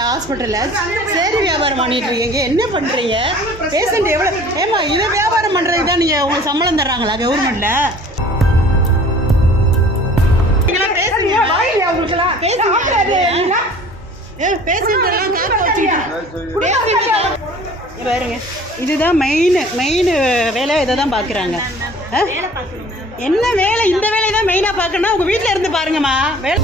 பண்ணுவீங்களா ஹாஸ்பிட்டலில்? சரி வியாபாரம் பண்ணிட்டு இருக்கீங்க, என்ன பண்ணுறீங்க? பேஷண்ட் எவ்வளோ ஏமா இதை வியாபாரம் பண்ணுறதுக்கு தான் நீங்கள் உங்களுக்கு சம்பளம் தர்றாங்களா கவர்மெண்ட்டில்? நீங்களாம் பேசுறீங்க பாருங்க, இதுதான் மெயின் வேலை. இதை தான் பார்க்குறாங்க. என்ன வேலை? இந்த வேலையை தான் மெயினாக பார்க்கணும். உங்கள் வீட்டில் இருந்து பாருங்கம்மா. வேலை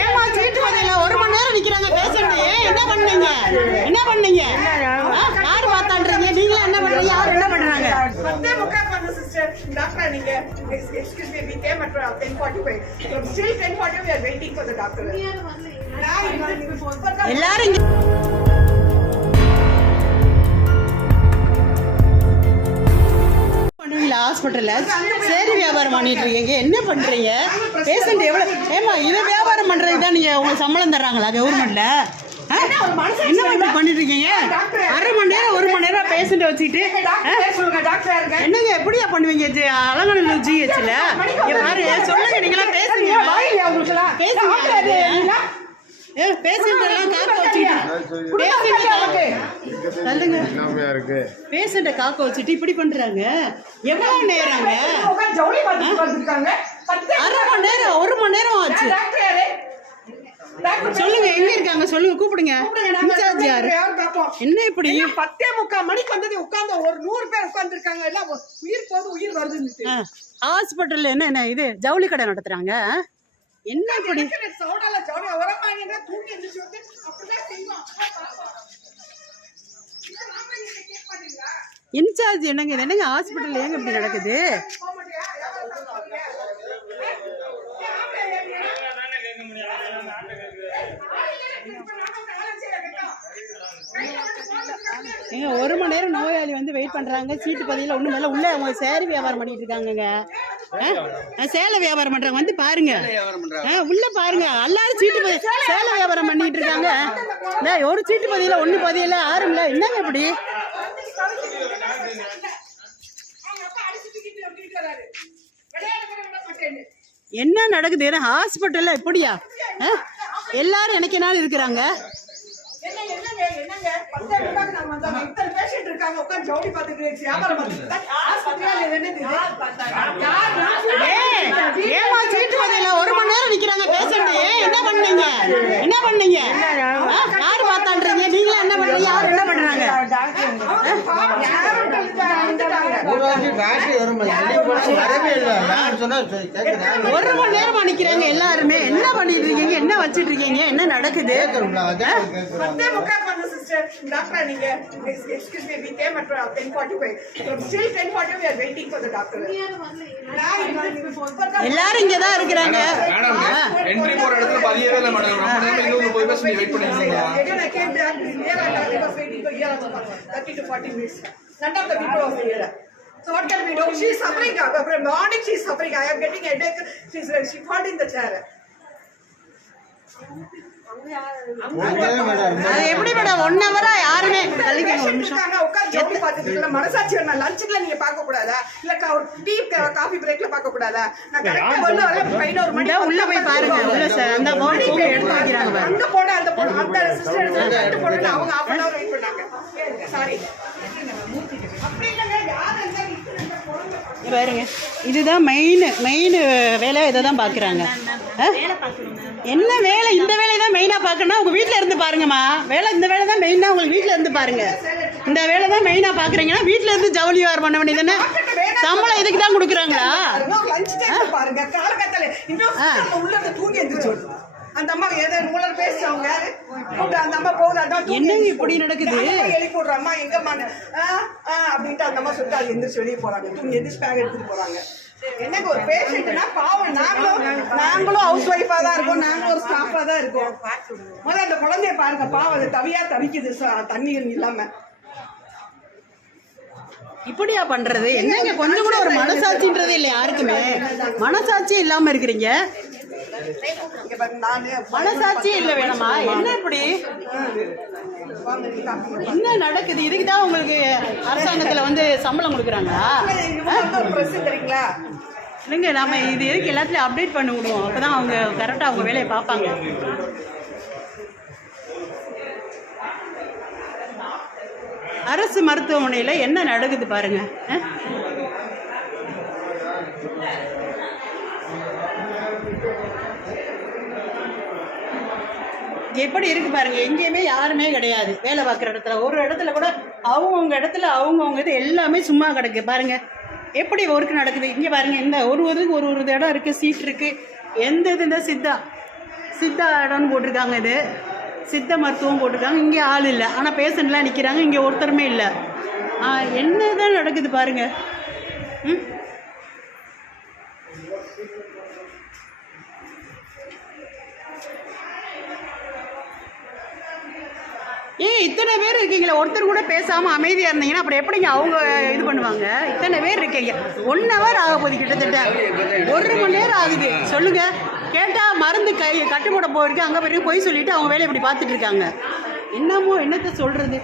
ஏமா சீட்டு வதையில 1 மணி நேரம் நிற்கிறாங்க பேஷண்ட். என்ன பண்ணீங்க? யார் பார்த்தான்றீங்க? நீங்களும் என்ன பண்ணுறீங்க? யார் என்ன பண்ணுறாங்க? Doctor, excuse me, we came at 10:45. So still 10:45 we are waiting for the doctor. எல்லாரும் பண்ணுவீங்களா ஹாஸ்பிட்டலில்? சரி வியாபாரம் பண்ணிட்டு இருக்கீங்க, என்ன பண்ணுறீங்க? பேஷண்ட் எவ்வளோ ஏமா இதை வியாபாரம் பண்ணுறதுக்கு தான் நீங்கள் உங்களுக்கு சம்பளம் தர்றாங்களா கவர்மெண்ட்டில்? என்ன இப்படி பண்ணிட்டு இருக்கீங்க? 1/2 மணி நேரம் 1 மணி நேரம் பேஷண்ட்டை வச்சுக்கிட்டு என்னங்க எப்படியா பண்ணுவீங்க? அலங்கநல்லூர் ஜிஹெச்ல பாரு சொல்லுங்க. நீங்களாம் பேசுறீங்க பேஷண்ட் எல்லாம் காக்க வச்சுக்கிட்டு பேஷண்ட்டை காக்க வச்சுட்டு இப்படி பண்றாங்க. எவ்வளவு நேரங்க? 1/2 மணி நேரம் 1 மணி நேரம் ஆச்சு. சொல்லுங்க, எங்க இருக்காங்க சொல்லுங்க, கூப்பிடுங்க. இன்சார்ஜ் யாரு? என்ன இப்படி 10:45 மணிக்கு வந்தது உட்கார்ந்து ஒரு 100 பேர் உட்கார்ந்து இருக்காங்க. எல்லாம் உயிர் போது உயிர் வருது. ஹாஸ்பிட்டல்ல என்ன இது ஜவுளி கடை நடத்துறாங்க? என்ன இப்படி இன்சார்ஜ் என்னங்க? இது என்னங்க ஹாஸ்பிட்டல் ஏங்க இப்படி நடக்குது? ஏங்க 1 மணி நேரம் நோயாளி வந்து வெயிட் பண்றாங்க. சீட்டு பதில ஒண்ணு மேல உள்ள அவங்க சேரி வியாபாரம் பண்ணிட்டு இருக்காங்க. சேலை வியாபாரம் பண்றாங்க. வந்து பாருங்க, உள்ள பாருங்க. எல்லாரும் சீட்டு சேலை வியாபாரம் பண்ணிட்டு இருக்காங்க. ஒரு சீட்டு பதில ஒண்ணு பதில ஆறுங்களா? என்னங்க இப்படி என்ன நடக்குது? ஹாஸ்பிட்டல்ல இப்படியா? எல்லாரும் எனக்கு என்ன இருக்கிறாங்க? ஏமா சீட்டு வதையில 1 மணி நேரம் நிக்கிறாங்க பேஷண்ட். என்ன பண்ணீங்க? யார் பார்த்தான்றீங்க? நீங்களும் என்ன பண்றீங்க? யார் என்ன பண்றாங்க? 1 மணி நேரமா நிக்கிறாங்க எல்லாருமே. என்ன பண்ணிட்டு இருக்கீங்க? என்ன வச்சிட்டு இருக்கீங்க? என்ன நடக்குது? Doctor, excuse me, we came at 10:45. So still 10:45 we are waiting for the doctor. எல்லாரும் இங்க தான் இருக்காங்க. என்ட்ரி போற இடத்துல பதியவே இல்ல மேடம். ரொம்ப நேரம் இங்க போய் பேசி வெயிட் பண்ணிட்டு இருக்கீங்க. Again I came back here and I was waiting for here for 30 to 40 minutes. None of the people was here. So what can we do? She is suffering. From morning she is suffering. I am getting headache. She fought in the chair. எப்படி madam 1 Howrah யாருமே மனசாட்சி வேணும். லஞ்சுக்குள்ள நீங்க பார்க்க கூடாதா? இல்ல ஒரு tea coffee பிரேக்ல பார்க்க கூடாதா? நான் கரெக்டா 11 மணி உள்ள போய் பாருங்க. உள்ள அந்த போன் எடுத்து வைக்கிறாங்க. அங்க போன அந்த சிஸ்டர் ரெண்டு போன அவங்க 1/2 hour வெயிட் பண்ணாங்க. சாரி அப்படி இல்லங்க. யார் அந்த பாருங்க, இதுதான் மெயின் வேலை. இதை தான் பார்க்குறாங்க. என்ன வேலை? இந்த வேலையை தான் மெயினாக பார்க்கணும். உங்கள் வீட்டில் இருந்து பாருங்கம்மா. இந்த வேலை தான் மெயினாக உங்களுக்கு வீட்டில் இருந்து பாருங்க. இந்த வேலை தான் மெயினாக பார்க்குறீங்கன்னா வீட்டில் இருந்து ஜவுளி வியாபாரம் பண்ண வேண்டியதுன்னு சம்பளம் இதுக்கு தான் கொடுக்குறாங்களா? பாருங்க காலகட்டத்தில் இன்னும் உள்ள தூங்கி எந்திரிச்சு அந்த அம்மா ஏதோ மூலர் பேசுறவங்க அந்த அம்மா போகுது. அதான் என்னங்க இப்படி நடக்குது? எழுப்பி விடுற அம்மா எங்கம்மா அப்படின்ட்டு அந்த அம்மா சொல்லிட்டு அது எந்திரிச்சு வெளியே போறாங்க. தூங்கி எந்திரிச்சு பேக் எடுத்துட்டு போறாங்க. என்னங்க ஒரு பேஷண்ட்னா பாவம். நாங்களும் ஹவுஸ் ஒய்ஃபா தான் இருக்கோம். நாங்களும் ஒரு ஸ்டாஃபா தான் இருக்கோம். முதல்ல அந்த குழந்தைய பாருங்க, பாவம் அது தவிக்குது தண்ணீர் இல்லாம. இப்படியா பண்றது? என்னங்க கொஞ்சம் கூட ஒரு மனசாட்சின்றது இல்லை யாருக்குமே. மனசாட்சி இல்லாம இருக்கிறீங்க. மனசாட்சியே இல்ல வேணுமா? என்ன இப்படி என்ன நடக்குது? இதுக்கு தான் உங்களுக்கு அரசாங்கத்துல வந்து சம்பளம் கொடுக்குறாங்களா? இல்லைங்க, நம்ம இது எதுக்கு எல்லாத்துலேயும் அப்டேட் பண்ணி விடுவோம், அப்போ தான் அவங்க கரெக்டாக அவங்க வேலையை பார்ப்பாங்க. அரசு மருத்துவமனையில் என்ன நடக்குது பாருங்க. எப்படி இருக்கு பாருங்க, எங்கேயுமே யாருமே கிடையாது வேலை பார்க்குற இடத்துல. ஒரு இடத்துல கூட அவங்கவுங்க இடத்துல அவங்கவுங்க இது எல்லாமே சும்மா கிடக்கு பாருங்க. எப்படி ஒர்க் நடக்குது இங்கே பாருங்க. இந்த ஒரு ஒரு இடம் இருக்குது, சீட் இருக்குது. எந்த இது இந்த சித்தா இடம்னு போட்டிருக்காங்க, இது சித்த மருத்துவம் போட்டிருக்காங்க. இங்கே ஆள் இல்லை, ஆனால் பேஷண்ட்லாம் நிற்கிறாங்க, இங்கே ஒருத்தருமே இல்லை. என்ன தான் நடக்குது பாருங்க. இத்தனை பேர் இருக்கீங்களா, ஒருத்தர் கூட பேசாமல் அமைதியாக இருந்தீங்கன்னா அப்புறம் எப்படிங்க அவங்க இது பண்ணுவாங்க? இத்தனை பேர் இருக்கீங்க, 1 hour ஆக போகுது, கிட்டத்தட்ட 1 மணி நேரம் ஆகுது. சொல்லுங்க, கேட்டால் மருந்து கட்டுப்பட போயிருக்கு, அங்கே போய் சொல்லிட்டு அவங்க வேலையை இப்படி பார்த்துட்டு இருக்காங்க. என்னமோ என்னத்தை சொல்கிறது.